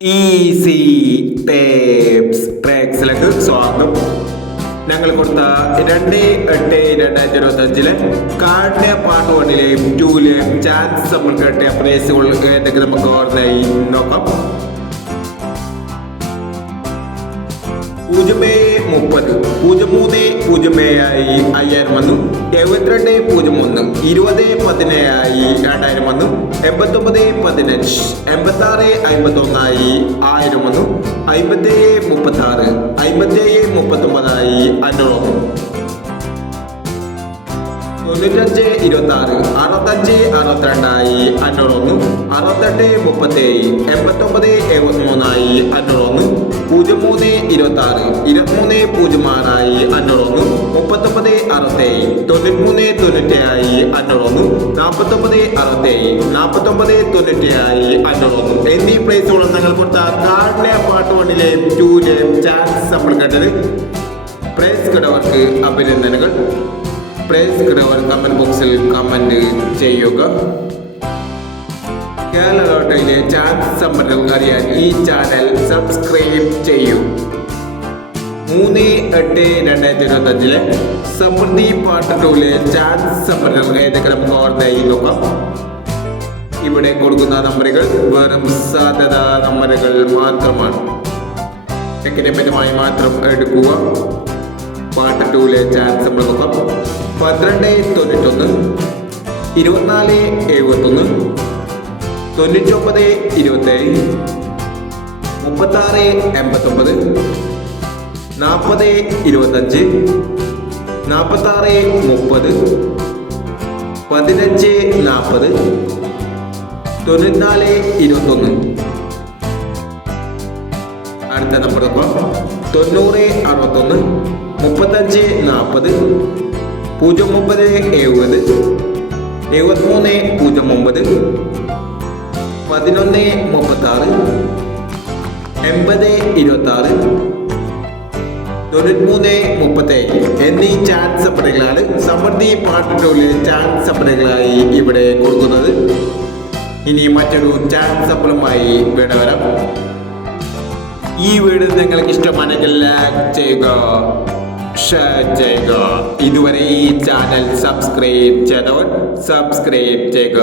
Easy tapes ട്രാക്സിലേക്ക് സ്വാഗതം. ഞങ്ങൾ കൊടുത്ത 2/8/2025 കാർഡിന്റെ പാർട്ട് 1-ലെയും 2-ലെയും ചാൻസ് നമ്മൾ കിട്ടിയ പ്രൈസുകൾ ഏതൊക്കെ നമുക്ക് ഓർമ്മയായി നോക്കാം. 0-30 03-07 5000 വന്നു. 72-01 20-17 2000 വന്നു. 89-15 86-51 1000 വന്നു. 57-36 57-39 500 വന്നു. 95-26 65-62 500 വന്നു. 68-37 89-73 500 വന്നു. 03-26 23-06 500 വന്നു. 39-67 93-97 500 വന്നു. 49-67 49-97 500 വന്നു എന്നീ പ്രൈസുകളും ഞങ്ങൾ കൊടുത്ത കാർഡിലെ പാർട്ട് 1-ലെയും 2-ലെയും ചാൻസ് നമ്മൾ കേട്ടത്. പ്രൈസ് കിടവർക്ക് അഭിനന്ദനങ്ങൾ. പ്രൈസ് കിടവർ കമന്റ് ബോക്സിൽ കമന്റ് ചെയ്യുക. കേരള ലോട്ടറിയിലെ ചാൻസ് സംബന്ധങ്ങൾ അറിയാൻ ഈ ചാനൽ സബ്സ്ക്രൈബ് ചെയ്യൂ. 3-8-2025 സമൃദ്ധി പാർട്ട് 2-ലെ ചാൻസ് സംബന്ധങ്ങൾ ഏതൊക്കെ നമുക്ക് ഓർമ്മയായി നോക്കാം. ഇവിടെ കൊടുക്കുന്ന നമ്പറുകൾ വെറും സാധ്യത നമ്പറുകൾ മാത്രമാണ്. ടെക്നിക്കലുമായി മാത്രം എടുക്കുക. പാർട്ട് 2-ലെ ചാൻസ് നമ്മൾ നോക്കാം. 12-91 24-71 99-27 36-89 40-25 46-30 15-40 94-21. അടുത്ത നമ്പർ നോക്കാം. 90-61 35-40 09-70 73-09 11-36 80-26 93-37 എന്നീ ചാൻസ് സപ്ലൈകളാണ് സമൃദ്ധി പാർട്ട് 2-ലെ ചാൻസ് സപ്ലൈകളായി ഇവിടെ കൊടുക്കുന്നത്. ഇനി മറ്റൊരു ചാൻസ് സപ്ലമായി വീട് വരാം. ഈ വീഡിയോ നിങ്ങൾക്ക് ഇഷ്ടമാണെങ്കിൽ ലൈക്ക് ചെയ്യുക, ഷെയർ ചെയ്യുക. ഇതുവരെ ഈ ചാനൽ സബ്സ്ക്രൈബ് ചെയ്തവർ സബ്സ്ക്രൈബ് ചെയ്യുക.